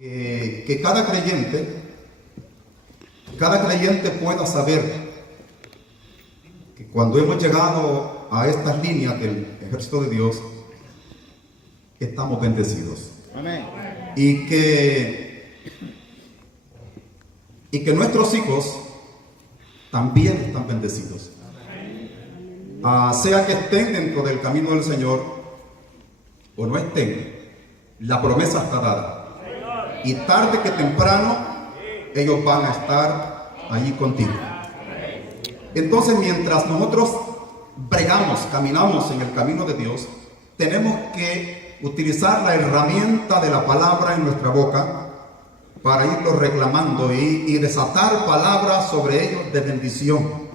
que cada creyente pueda saber que cuando hemos llegado a estas líneas del ejército de Dios, estamos bendecidos. Amén. Y que nuestros hijos también están bendecidos. Sea que estén dentro del camino del Señor o no estén, la promesa está dada. Y tarde que temprano, ellos van a estar allí contigo. Entonces, mientras nosotros bregamos, caminamos en el camino de Dios, tenemos que utilizar la herramienta de la palabra en nuestra boca para irlo reclamando y desatar palabras sobre ellos de bendición.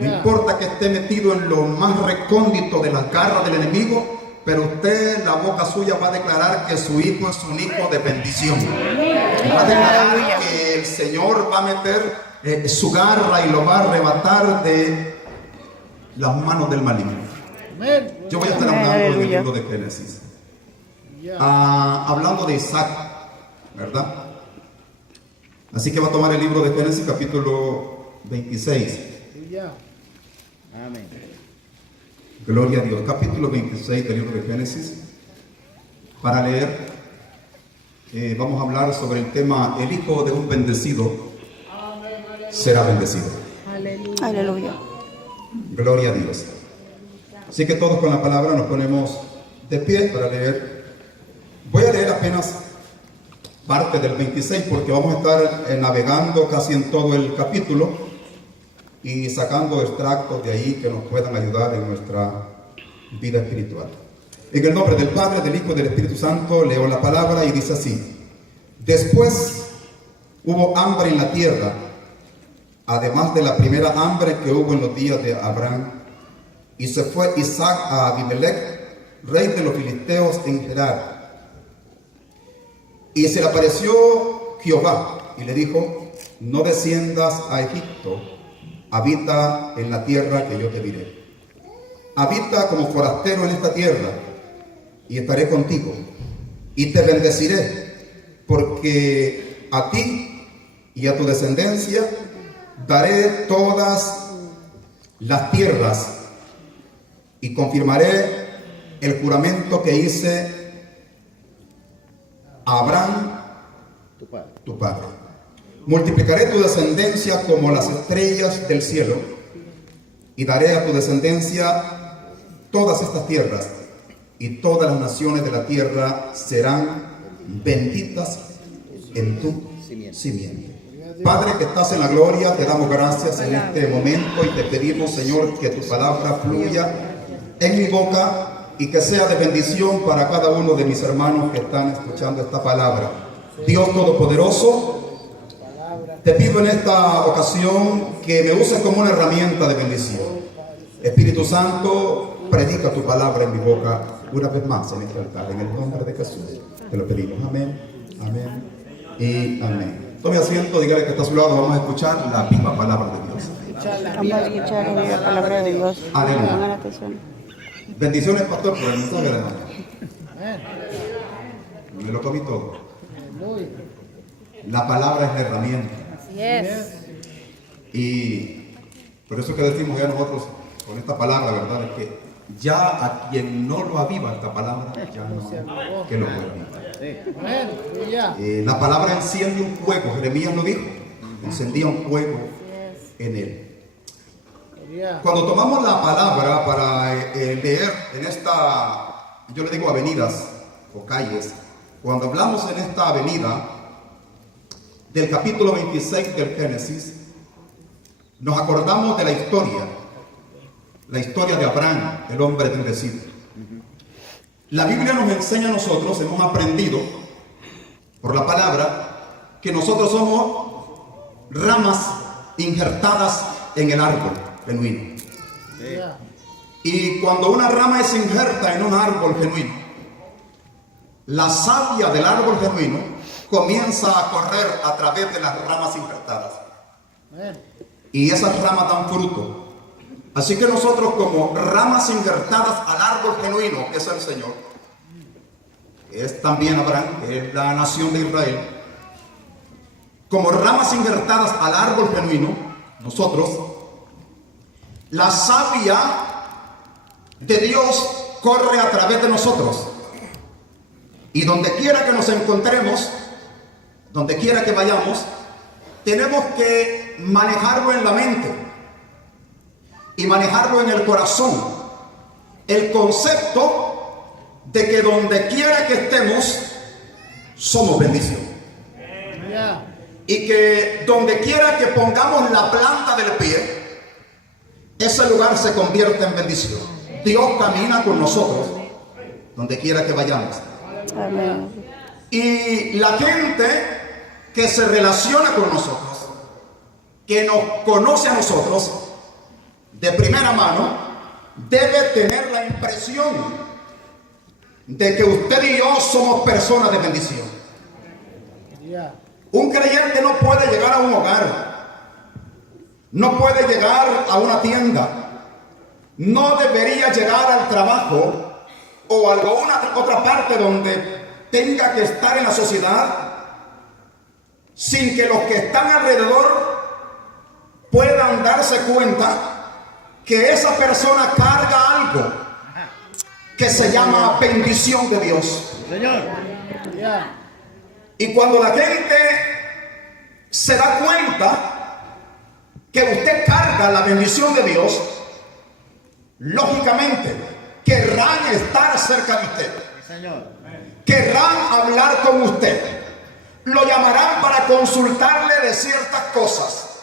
No importa que esté metido en lo más recóndito de las garras del enemigo, pero usted, la boca suya va a declarar que su hijo es un hijo de bendición. Va a declarar que el Señor va a meter su garra y lo va a arrebatar de las manos del maligno. Yo voy a estar hablando del libro de Génesis. Hablando de Isaac, ¿verdad? Así que va a tomar el libro de Génesis capítulo 26. Amén. Gloria a Dios. Capítulo 26 del libro de Génesis. Para leer, vamos a hablar sobre el tema: el hijo de un bendecido será bendecido. Aleluya. Gloria a Dios. Así que todos con la palabra nos ponemos de pie para leer. Voy a leer apenas parte del 26 porque vamos a estar navegando casi en todo el capítulo y sacando extractos de ahí que nos puedan ayudar en nuestra vida espiritual. En el nombre del Padre, del Hijo y del Espíritu Santo leo la palabra y dice así: después hubo hambre en la tierra, además de la primera hambre que hubo en los días de Abraham, y se fue Isaac a Abimelech, rey de los filisteos en Gerar. Y se le apareció Jehová y le dijo: no desciendas a Egipto, habita en la tierra que yo te diré. Habita como forastero en esta tierra, y estaré contigo, y te bendeciré, porque a ti y a tu descendencia daré todas las tierras, y confirmaré el juramento que hice a Abraham, tu padre. Multiplicaré tu descendencia como las estrellas del cielo, y daré a tu descendencia todas estas tierras, y todas las naciones de la tierra serán benditas en tu simiente. Padre que estás en la gloria, te damos gracias en este momento y te pedimos, Señor, que tu palabra fluya en mi boca y que sea de bendición para cada uno de mis hermanos que están escuchando esta palabra. Dios Todopoderoso, te pido en esta ocasión que me uses como una herramienta de bendición. Espíritu Santo, predica tu palabra en mi boca una vez más en este altar, en el nombre de Jesús. Te lo pedimos. Amén, amén y amén. Tome asiento, dígale que está a su lado. Vamos a escuchar la viva palabra de Dios. Vamos a escuchar la viva palabra de Dios. Aleluya. Pongan atención. Bendiciones, pastor, por el mensaje de la mañana. Me lo comí todo. La palabra es la herramienta. Así es. Y por eso que decimos ya nosotros con esta palabra, ¿verdad? Es que ya a quien no lo aviva esta palabra, ya no que lo aviva. La palabra enciende un fuego. Jeremías lo dijo, encendía un fuego en él. Cuando tomamos la palabra para leer en esta, yo le digo avenidas o calles, cuando hablamos en esta avenida del capítulo 26 del Génesis, nos acordamos de la historia de Abraham, el hombre bendecido. La Biblia nos enseña a nosotros, hemos aprendido por la palabra, que nosotros somos ramas injertadas en el árbol genuino. Y cuando una rama es injerta en un árbol genuino, la savia del árbol genuino comienza a correr a través de las ramas injertadas. Y esas ramas dan fruto. Así que nosotros, como ramas injertadas al árbol genuino que es el Señor, que es también Abraham, que es la nación de Israel, como ramas injertadas al árbol genuino, nosotros, la savia de Dios corre a través de nosotros. Y donde quiera que nos encontremos, donde quiera que vayamos, tenemos que manejarlo en la mente y manejarlo en el corazón. El concepto de que donde quiera que estemos, somos bendición. Y que donde quiera que pongamos la planta del pie, ese lugar se convierte en bendición. Dios camina con nosotros donde quiera que vayamos. Amén. Y la gente que se relaciona con nosotros, que nos conoce a nosotros de primera mano, debe tener la impresión de que usted y yo somos personas de bendición. Un creyente no puede llegar a un hogar, no puede llegar a una tienda, no debería llegar al trabajo o a alguna otra parte donde tenga que estar en la sociedad sin que los que están alrededor puedan darse cuenta que esa persona carga algo que se llama bendición de Dios. Y cuando la gente se da cuenta que usted carga la bendición de Dios, lógicamente querrán estar cerca de usted. Querrán hablar con usted. Lo llamarán para consultarle de ciertas cosas.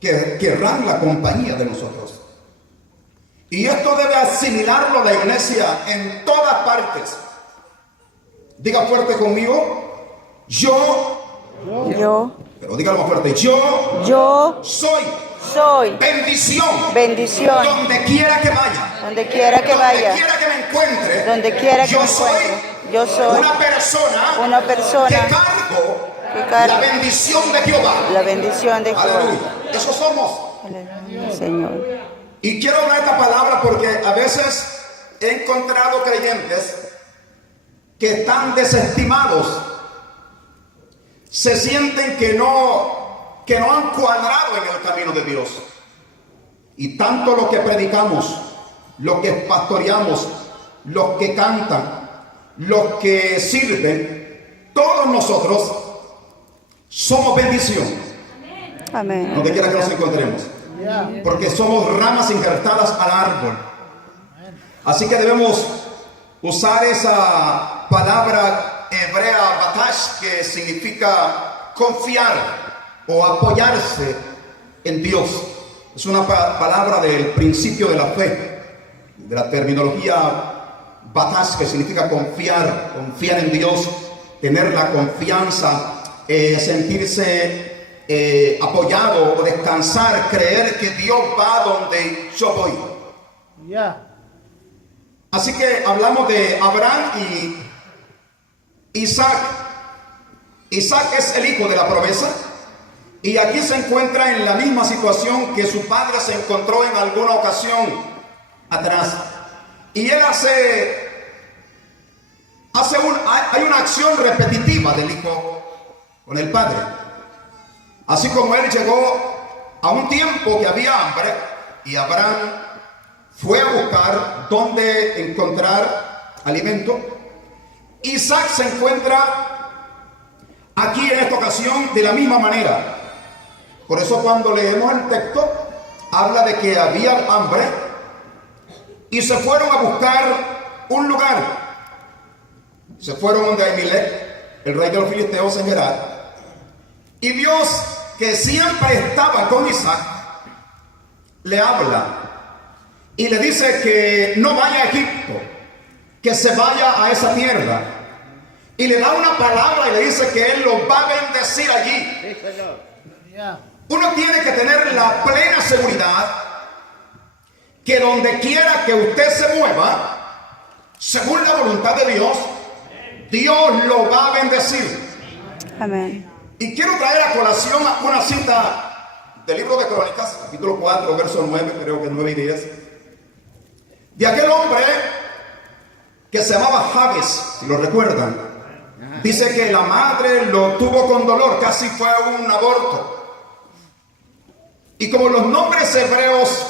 Querrán la compañía de nosotros. Y esto debe asimilarlo la iglesia en todas partes. Diga fuerte conmigo: yo, pero dígalo más fuerte: yo soy bendición donde quiera que vaya, donde quiera que me encuentre, yo soy una persona que cargo la bendición de Jehová. Aleluya. Eso somos. Aleluya, Señor. Y quiero hablar esta palabra porque a veces he encontrado creyentes que están desestimados, se sienten que no han cuadrado en el camino de Dios. Y tanto los que predicamos, los que pastoreamos, los que cantan, los que sirven, todos nosotros somos bendición. Amén. Donde quiera que nos encontremos, porque somos ramas injertadas al árbol. Así que debemos usar esa palabra hebrea batash, que significa confiar o apoyarse en Dios. Es una palabra del principio de la fe, de la terminología batash, que significa confiar en Dios, tener la confianza, sentirse apoyado o descansar, creer que Dios va donde yo voy. Así que hablamos de Abraham y Isaac. Isaac es el hijo de la promesa, y aquí se encuentra en la misma situación que su padre se encontró en alguna ocasión atrás. Y él hay una acción repetitiva del hijo con el padre. Así como él llegó a un tiempo que había hambre, y Abraham fue a buscar dónde encontrar alimento, Isaac se encuentra aquí en esta ocasión de la misma manera. Por eso cuando leemos el texto, habla de que había hambre y se fueron a buscar un lugar. Se fueron donde Ahimelech, el rey de los filisteos, en Gerar. Y Dios, que siempre estaba con Isaac, le habla y le dice que no vaya a Egipto, que se vaya a esa tierra. Y le da una palabra y le dice que él lo va a bendecir allí. Uno tiene que tener la plena seguridad que donde quiera que usted se mueva, según la voluntad de Dios, Dios lo va a bendecir. Amén. Y quiero traer a colación una cita del libro de Crónicas, capítulo 4, verso 9, creo que 9 y 10. De aquel hombre que se llamaba Jabes, si lo recuerdan. Dice que la madre lo tuvo con dolor, casi fue un aborto. Y como los nombres hebreos,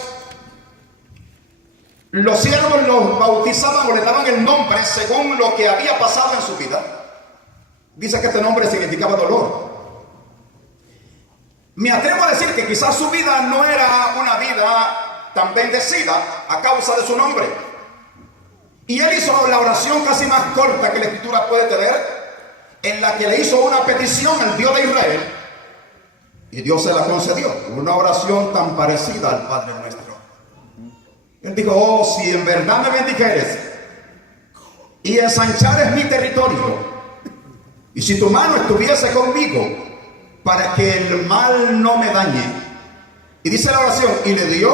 los siervos los bautizaban o le daban el nombre según lo que había pasado en su vida. Dice que este nombre significaba dolor. Me atrevo a decir que quizás su vida no era una vida tan bendecida a causa de su nombre. Y él hizo la oración casi más corta que la escritura puede tener, en la que le hizo una petición al Dios de Israel, y Dios se la concedió. Una oración tan parecida al Padre nuestro. Él dijo: oh, si en verdad me bendijeres y ensanchares mi territorio, y si tu mano estuviese conmigo para que el mal no me dañe. Y dice la oración, y le dio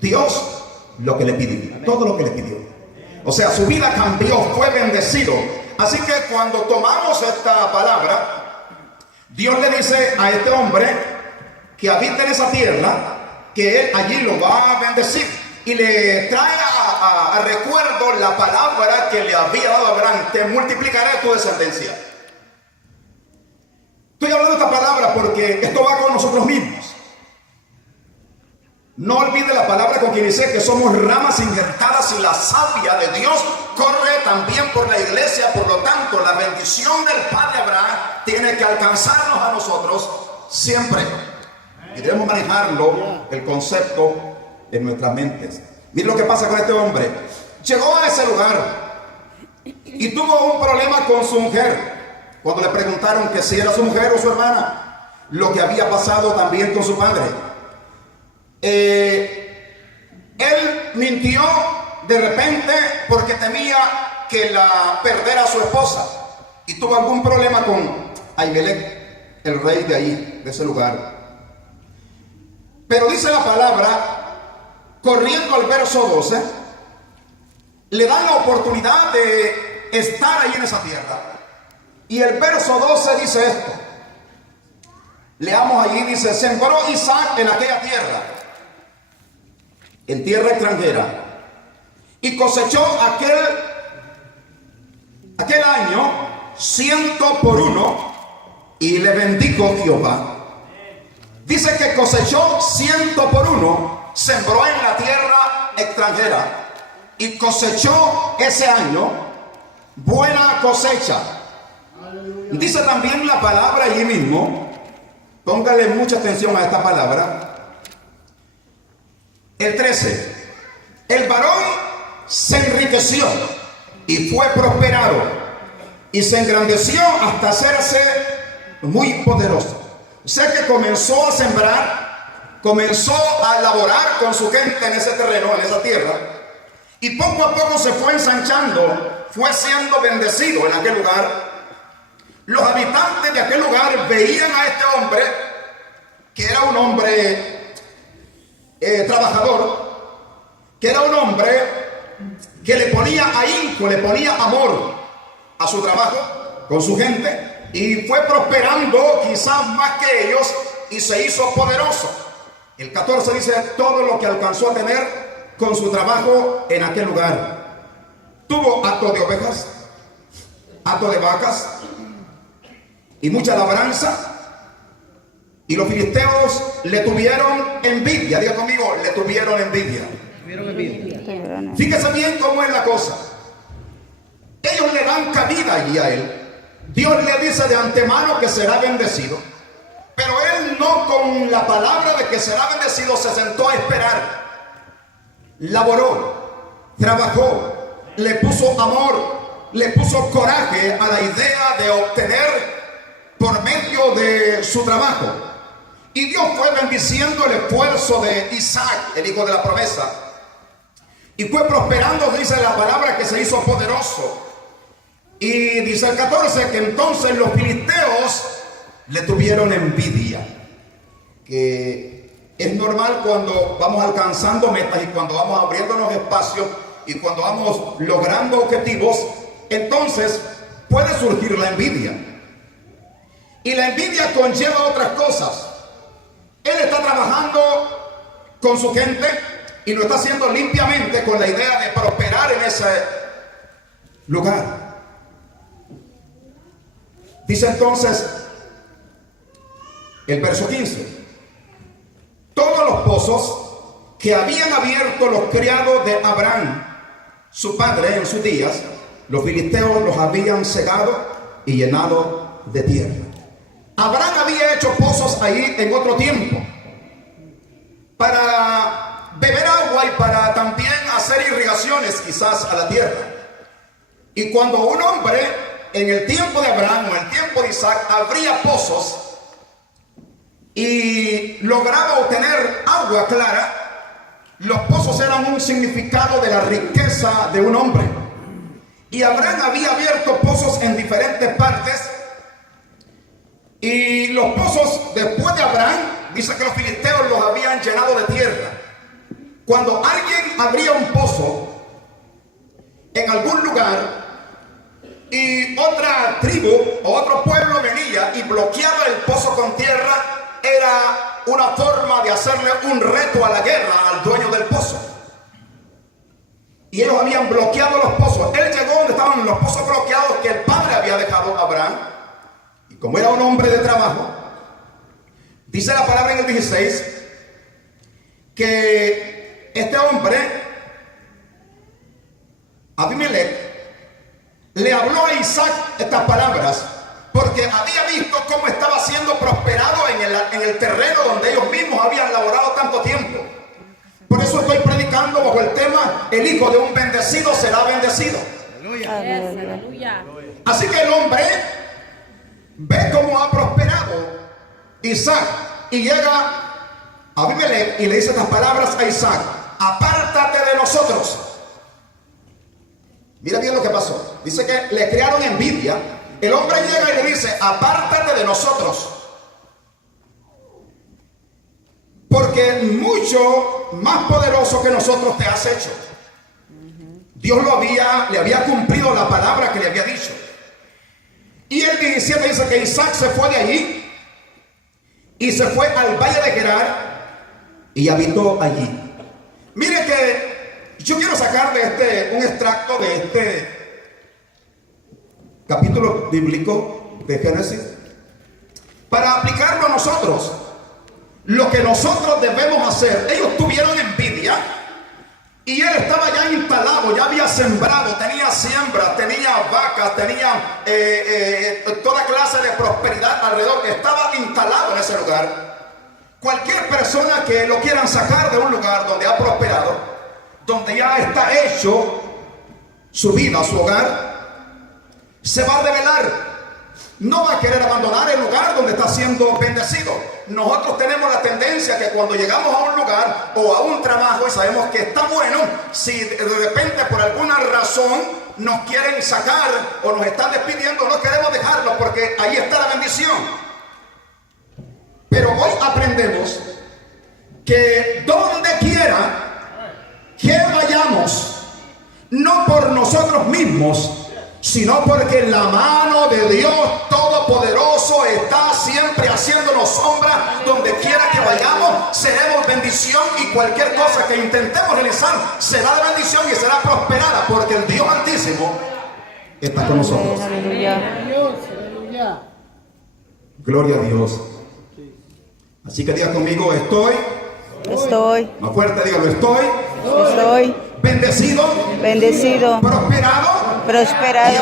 Dios lo que le pidió, todo lo que le pidió. O sea, su vida cambió, fue bendecido. Así que cuando tomamos esta palabra, Dios le dice a este hombre que habita en esa tierra, que él allí lo va a bendecir. Y le trae a recuerdo la palabra que le había dado a Abraham: te multiplicaré tu descendencia. Estoy hablando de esta palabra porque esto va con nosotros mismos. No olvide la palabra con quien dice que somos ramas injertadas y la savia de Dios corre también por la iglesia. Por lo tanto, la bendición del Padre Abraham tiene que alcanzarnos a nosotros siempre. Y debemos manejarlo, el concepto, en nuestras mentes. Mire lo que pasa con este hombre. Llegó a ese lugar y tuvo un problema con su mujer. Cuando le preguntaron que si era su mujer o su hermana, lo que había pasado también con su padre. Él mintió de repente porque temía que la perdiera a su esposa, y tuvo algún problema con Ahimelech, el rey de ahí, de ese lugar. Pero dice la palabra, corriendo al verso 12, le dan la oportunidad de estar ahí en esa tierra. Y el verso 12 dice esto. Leamos allí, dice: sembró Isaac en aquella tierra, en tierra extranjera, y cosechó aquel año 100 por 1, y le bendijo Jehová. Dice que cosechó 100 por 1, sembró en la tierra extranjera, y cosechó ese año buena cosecha. Dice también la palabra allí mismo, póngale mucha atención a esta palabra, el 13: el varón se enriqueció y fue prosperado, y se engrandeció hasta hacerse muy poderoso. O sea que comenzó a sembrar, comenzó a laborar con su gente en ese terreno, en esa tierra, y poco a poco se fue ensanchando, fue siendo bendecido en aquel lugar. Los habitantes de aquel lugar veían a este hombre, que era un hombre trabajador, que era un hombre que le ponía ahínco, le ponía amor a su trabajo con su gente, y fue prosperando quizás más que ellos, y se hizo poderoso. El 14 dice todo lo que alcanzó a tener con su trabajo en aquel lugar. Tuvo hato de ovejas, hato de vacas y mucha labranza, y los filisteos le tuvieron envidia. Diga conmigo, le tuvieron envidia. Fíjese bien cómo es la cosa. Ellos le dan cabida allí a él. Dios le dice de antemano que será bendecido, pero él no, con la palabra de que será bendecido, se sentó a esperar. Laboró, trabajó, le puso amor, le puso coraje a la idea de obtener por medio de su trabajo. Y Dios fue bendiciendo el esfuerzo de Isaac, el hijo de la promesa, y fue prosperando, dice la palabra, que se hizo poderoso. Y dice el 14 que entonces los filisteos le tuvieron envidia, que es normal cuando vamos alcanzando metas y cuando vamos abriéndonos espacios y cuando vamos logrando objetivos, entonces puede surgir la envidia. Y la envidia conlleva otras cosas. Él está trabajando con su gente y lo está haciendo limpiamente con la idea de prosperar lugar. Dice entonces el verso 15: todos los pozos que habían abierto los criados de Abraham, su padre, en sus días, los filisteos los habían cegado y llenado de tierra. Abraham había hecho pozos ahí en otro tiempo para beber agua y para también hacer irrigaciones quizás a la tierra. Y cuando un hombre en el tiempo de Abraham o en el tiempo de Isaac abría pozos y lograba obtener agua clara, los pozos eran un significado de la riqueza de un hombre. Y Abraham había abierto pozos en diferentes partes, y los pozos después de Abraham, dice que los filisteos los habían llenado de tierra. Cuando alguien abría un pozo en algún lugar y otra tribu o otro pueblo venía y bloqueaba el pozo con tierra, era una forma de hacerle un reto a la guerra al dueño del pozo. Y ellos habían bloqueado los pozos. Él llegó donde estaban los pozos bloqueados que el padre había dejado a Abraham. Y como era un hombre de trabajo, dice la palabra en el 16 que este hombre, Abimelech, le habló a Isaac estas palabras, porque había visto cómo estaba siendo prosperado en el terreno donde ellos mismos habían laborado tanto tiempo. Por eso estoy predicando bajo el tema: el hijo de un bendecido será bendecido. Aleluya. Así que el hombre ve cómo ha prosperado Isaac y llega a Abimelech y le dice estas palabras a Isaac: apártate de nosotros. Mira bien lo que pasó. Dice que le crearon envidia. El hombre llega y le dice: apártate de nosotros, porque mucho más poderoso que nosotros te has hecho. Dios le había cumplido la palabra que le había dicho. Y el 17 dice que Isaac se fue de allí y se fue al valle de Gerar y habitó allí. Mire que yo quiero sacar de un extracto de este capítulo bíblico de Génesis para aplicarlo a nosotros. Lo que nosotros debemos hacer. Ellos tuvieron envidia y él estaba ya instalado, ya había sembrado, tenía siembras, tenía vacas, tenía toda clase de prosperidad alrededor. Estaba instalado en ese lugar. Cualquier persona que lo quieran sacar de un lugar donde ha prosperado, donde ya está hecho su vida, su hogar, se va a rebelar. No va a querer abandonar el lugar donde está siendo bendecido. Nosotros tenemos la tendencia que cuando llegamos a un lugar o a un trabajo y sabemos que está bueno, si de repente por alguna razón nos quieren sacar o nos están despidiendo, no queremos dejarlo porque ahí está la bendición. Pero hoy aprendemos que donde quiera que vayamos, no por nosotros mismos, sino porque la mano de Dios Todopoderoso está siempre haciéndonos sombra. Donde quiera que vayamos, seremos bendición, y cualquier cosa que intentemos realizar será de bendición y será prosperada, porque el Dios Altísimo está con nosotros. Aleluya. Gloria a Dios. Así que diga conmigo: estoy. Más fuerte, dígalo: estoy bendecido, prosperado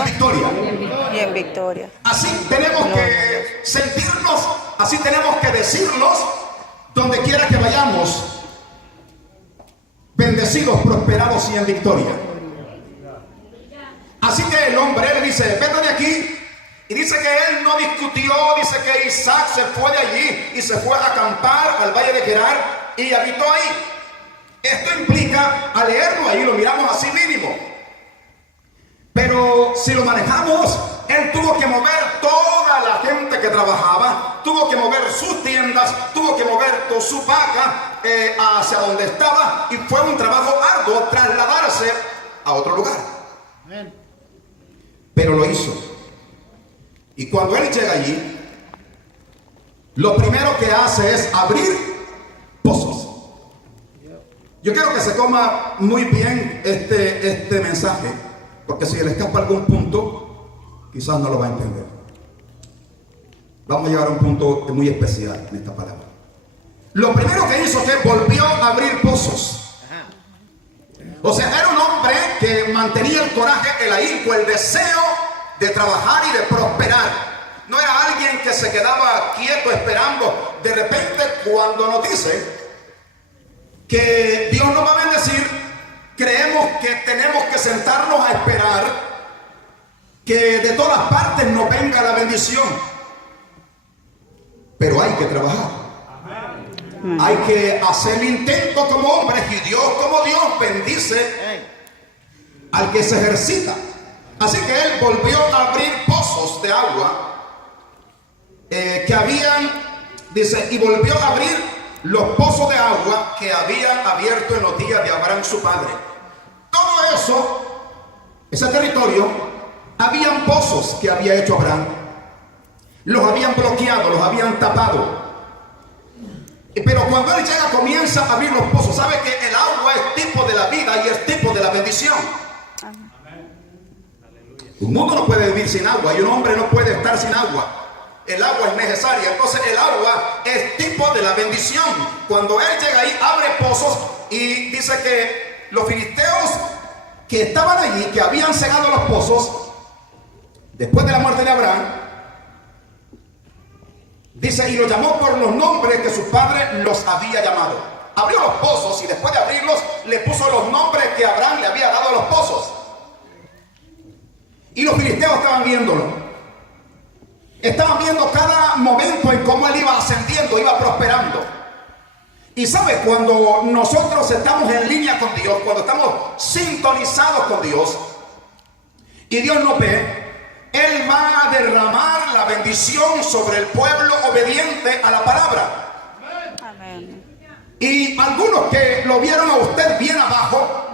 y en victoria. Así tenemos que sentirnos, así tenemos que decirnos donde quiera que vayamos: bendecidos, prosperados y en victoria. Así que el hombre le dice: vete de aquí. Y dice que él no discutió, dice que Isaac se fue de allí y se fue a acampar al valle de Gerar y habitó ahí. Esto implica, al leerlo ahí, lo miramos así mínimo. Pero si lo manejamos, él tuvo que mover toda la gente que trabajaba, tuvo que mover sus tiendas, tuvo que mover toda su vaca hacia donde estaba, y fue un trabajo arduo trasladarse a otro lugar. Pero lo hizo. Y cuando él llega allí, lo primero que hace es abrir pozos. Yo quiero que se coma muy bien este mensaje, porque si le escapa algún punto, quizás no lo va a entender. Vamos a llegar a un punto muy especial en esta palabra. Lo primero que hizo fue volvió a abrir pozos. O sea, era un hombre que mantenía el coraje, el ahínco, el deseo de trabajar y de prosperar. No era alguien que se quedaba quieto esperando. De repente, cuando nos dice que Dios nos va a bendecir, creemos que tenemos que sentarnos a esperar que de todas partes nos venga la bendición. Pero hay que trabajar. Hay que hacer el intento como hombres, y Dios como Dios bendice al que se ejercita. Así que él volvió a abrir pozos de agua que habían, dice, y volvió a abrir los pozos de agua que habían abierto en los días de Abraham su padre. Todo eso, ese territorio, habían pozos que había hecho Abraham. Los habían bloqueado, los habían tapado. Pero cuando él llega, comienza a abrir los pozos. Sabe que el agua es tipo de la vida y es tipo de la bendición. Un mundo no puede vivir sin agua y un hombre no puede estar sin agua. El agua es necesaria. Entonces el agua es tipo de la bendición. Cuando él llega ahí, abre pozos, y dice que los filisteos que estaban allí, que habían cegado los pozos después de la muerte de Abraham, dice, y lo llamó por los nombres que su padre los había llamado. Abrió los pozos y después de abrirlos le puso los nombres que Abraham le había dado a los pozos. Y los filisteos estaban viéndolo. Estaban viendo cada momento en cómo él iba ascendiendo, iba prosperando. Y sabe, cuando nosotros estamos en línea con Dios, cuando estamos sintonizados con Dios y Dios nos ve, Él va a derramar la bendición sobre el pueblo obediente a la palabra. Amén. Y algunos que lo vieron a usted bien abajo,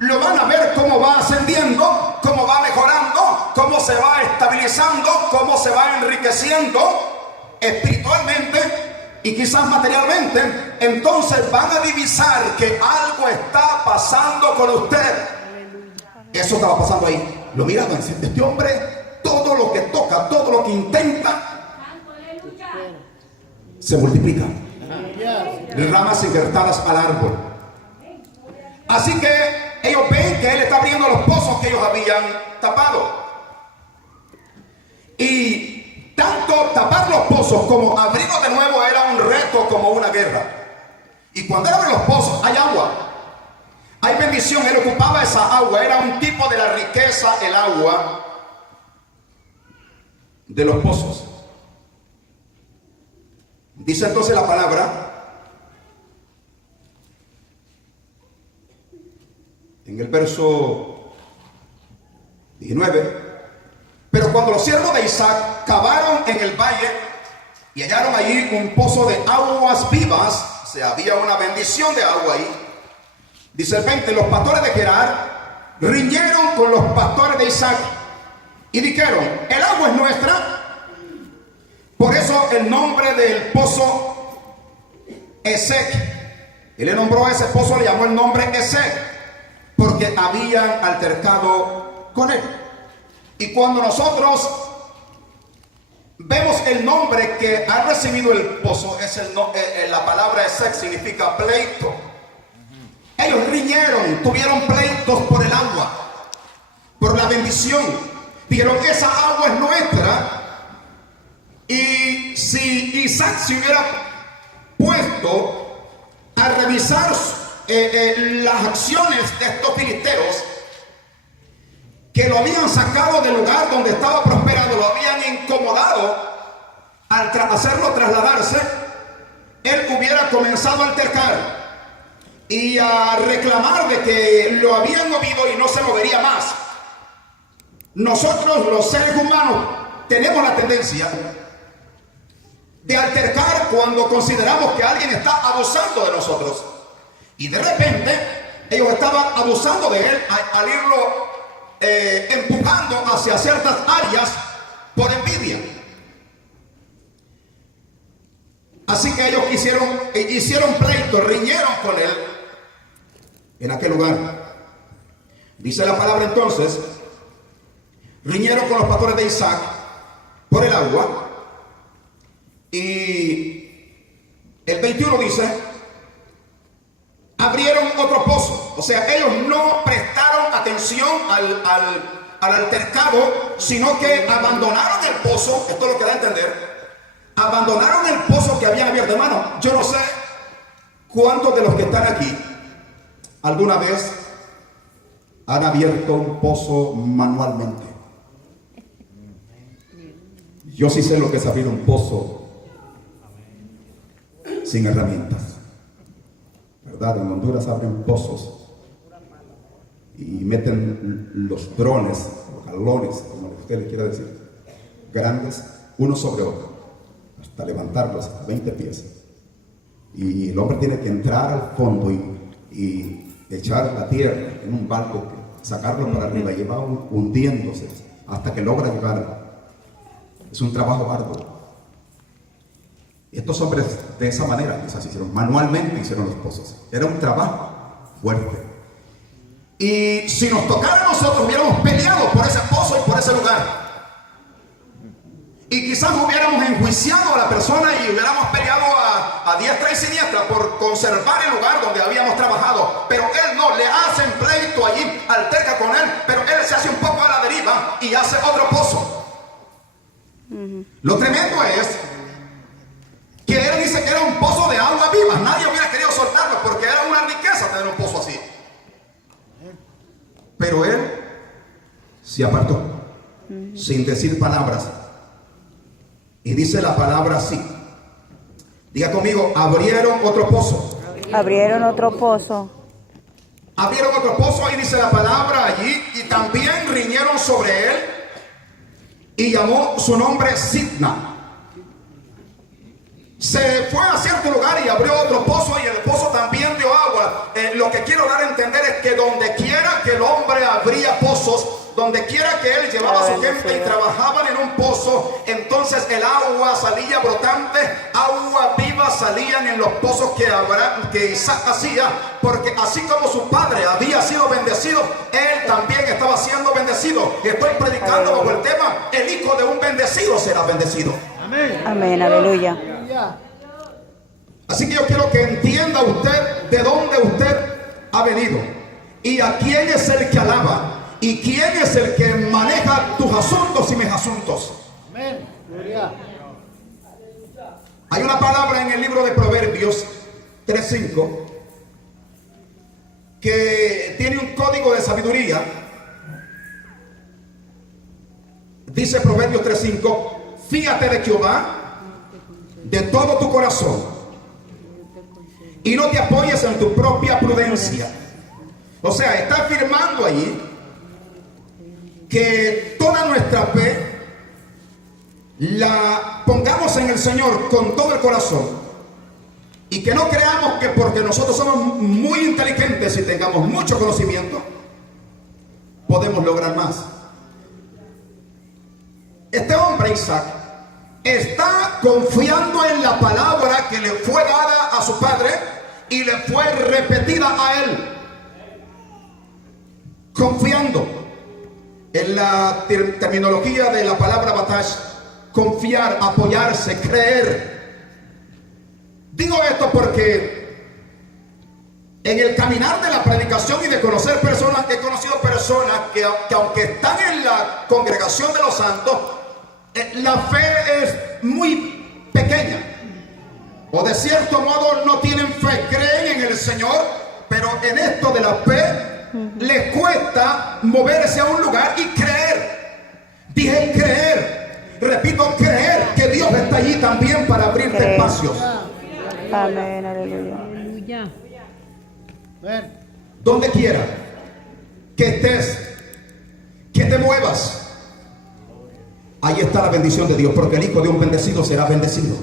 lo van a ver cómo va ascendiendo, cómo va mejorando, cómo se va estabilizando, cómo se va enriqueciendo espiritualmente y quizás materialmente. Entonces van a divisar que algo está pasando con usted. Eso estaba pasando ahí. Lo miraban, este hombre, todo lo que toca, todo lo que intenta, se multiplica. Ramas injertadas al árbol. Así que ellos ven que él está abriendo los pozos que ellos habían tapado. Y tanto tapar los pozos como abrirlos de nuevo era un reto, como una guerra. Y cuando él abre los pozos, hay agua, hay bendición. Él ocupaba esa agua. Era un tipo de la riqueza, el agua de los pozos. Dice entonces la palabra en el verso 19: pero cuando los siervos de Isaac cavaron en el valle y hallaron allí un pozo de aguas vivas, o sea, había una bendición de agua ahí. Dice el 20: los pastores de Gerar riñeron con los pastores de Isaac y dijeron, el agua es nuestra. Por eso el nombre del pozo Esek, él le nombró a ese pozo, le llamó el nombre Esek, porque habían altercado con él. Y cuando nosotros vemos el nombre que ha recibido el pozo, es la palabra Esek significa pleito. Ellos riñeron, tuvieron pleitos por el agua, por la bendición. Dijeron, esa agua es nuestra. Y si Isaac se hubiera puesto a revisar las acciones de estos filisteos, que lo habían sacado del lugar donde estaba prosperando, lo habían incomodado, al hacerlo trasladarse, él hubiera comenzado a altercar y a reclamar de que lo habían movido y no se movería más. Nosotros, los seres humanos, tenemos la tendencia de altercar cuando consideramos que alguien está abusando de nosotros. Y de repente ellos estaban abusando de él al irlo empujando hacia ciertas áreas por envidia. Así que ellos hicieron pleito, riñeron con él en aquel lugar. Dice la palabra entonces, riñeron con los pastores de Isaac por el agua. Y el 21 dice, abrieron otro pozo. O sea, ellos no prestaron atención al altercado, sino que abandonaron el pozo. Esto es lo que da a entender. Abandonaron el pozo que habían abierto. Hermano, yo no sé cuántos de los que están aquí alguna vez han abierto un pozo manualmente. Yo sí sé lo que es abrir un pozo sin herramientas, ¿verdad? En Honduras abren pozos y meten los drones, los galones, como usted le quiera decir, grandes, uno sobre otro, hasta levantarlos a 20 pies. Y el hombre tiene que entrar al fondo y echar la tierra en un barco, sacarlo para arriba y va hundiéndose hasta que logra llegar. Es un trabajo arduo. Estos hombres de esa manera quizás hicieron, manualmente hicieron los pozos. Era un trabajo fuerte. Y si nos tocara a nosotros, hubiéramos peleado por ese pozo y por ese lugar. Y quizás hubiéramos enjuiciado a la persona y hubiéramos peleado a diestra y siniestra por conservar el lugar donde habíamos trabajado. Pero él no, le hacen pleito allí, alterca con él, pero él se hace un poco a la deriva y hace otro pozo. Lo tremendo es que él dice que era un pozo de agua viva. Nadie hubiera querido soltarlo porque era una riqueza tener un pozo así. Pero él se apartó sin decir palabras. Y dice la palabra así. Diga conmigo, abrieron otro pozo. Abrieron otro pozo. Abrieron otro pozo y dice la palabra allí. Y también riñeron sobre él. Y llamó su nombre Sitna. Se fue a cierto lugar y abrió otro pozo y el pozo también dio agua. Lo que quiero dar a entender es que donde quiera que el hombre abría pozos, donde quiera que él llevaba a su gente y trabajaban en un pozo, entonces el agua salía brotante, agua viva salían en los pozos que Isaac hacía, porque así como su padre había sido bendecido, él también estaba siendo bendecido. Y estoy predicando bajo el tema, el hijo de un bendecido será bendecido. Amén. Amén, aleluya. Así que yo quiero que entienda usted de dónde usted ha venido y a quién es el que alaba y quién es el que maneja tus asuntos y mis asuntos. Amén. Gloria. Hay una palabra en el libro de Proverbios 3:5 que tiene un código de sabiduría. Dice Proverbios 3:5, fíjate de Jehová de todo tu corazón y no te apoyes en tu propia prudencia. O sea, está afirmando allí que toda nuestra fe la pongamos en el Señor con todo el corazón y que no creamos que porque nosotros somos muy inteligentes y tengamos mucho conocimiento podemos lograr más. Este hombre Isaac está confiando en la palabra que le fue dada a su padre y le fue repetida a él. Confiando. En la terminología de la palabra batash, confiar, apoyarse, creer. Digo esto porque en el caminar de la predicación y de conocer personas, he conocido personas que aunque están en la congregación de los santos, la fe es muy pequeña, o de cierto modo no tienen fe, creen en el Señor, pero en esto de la fe les cuesta moverse a un lugar y creer. Dije creer, repito, creer que Dios está allí también para abrirte espacios. Amén, aleluya. Amén. Donde quiera que estés, que te muevas, ahí está la bendición de Dios, porque el hijo de un bendecido será bendecido.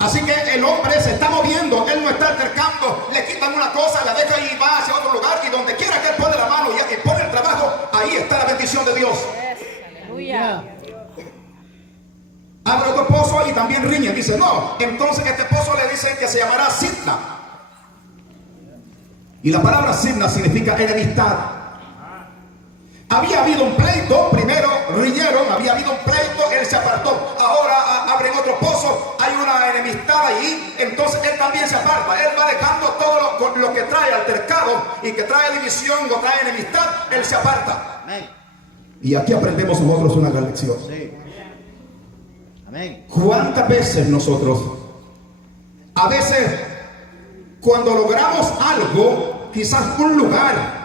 Así que el hombre se está moviendo, él no está altercando, le quitan una cosa, la deja y va hacia otro lugar, y donde quiera que él pone la mano y pone el trabajo, ahí está la bendición de Dios. Aleluya. Abre otro pozo y también riñen. Dice, no, entonces este pozo le dicen que se llamará Sitna. Y la palabra signa significa enemistad. Había habido un pleito, primero riñeron, había habido un pleito, él se apartó. Ahora abren otro pozo, hay una enemistad allí, entonces él también se aparta. Él va dejando todo lo que trae altercado y que trae división o trae enemistad, él se aparta. Amén. Y aquí aprendemos nosotros una gran lección. Sí. Amén. ¿Cuántas veces nosotros, a veces, cuando logramos algo, quizás un lugar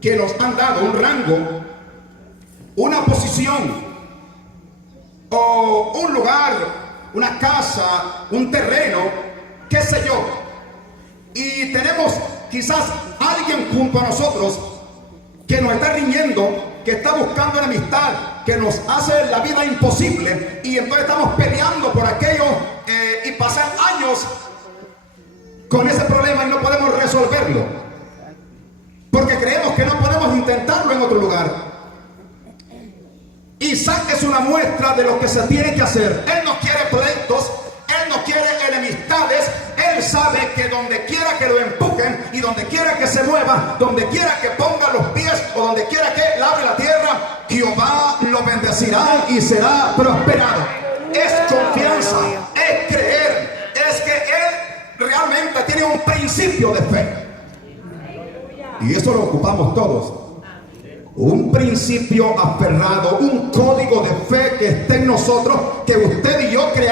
que nos han dado, un rango, una posición, o un lugar, una casa, un terreno, qué sé yo, y tenemos quizás alguien junto a nosotros que nos está riñendo, que está buscando enemistad, que nos hace la vida imposible, y entonces estamos peleando por aquello, y pasan años con ese problema y no podemos resolverlo, porque creemos que no podemos intentarlo en otro lugar. Isaac es una muestra de lo que se tiene que hacer. Él no quiere pleitos, él no quiere enemistades. Él sabe que donde quiera que lo empujen y donde quiera que se mueva, donde quiera que ponga los pies o donde quiera que labre la tierra, Jehová lo bendecirá y será prosperado. Es confianza, es creer, es que él realmente tiene un principio de fe. Y eso lo ocupamos todos. Un principio aferrado, un código de fe que esté en nosotros, que usted y yo creamos.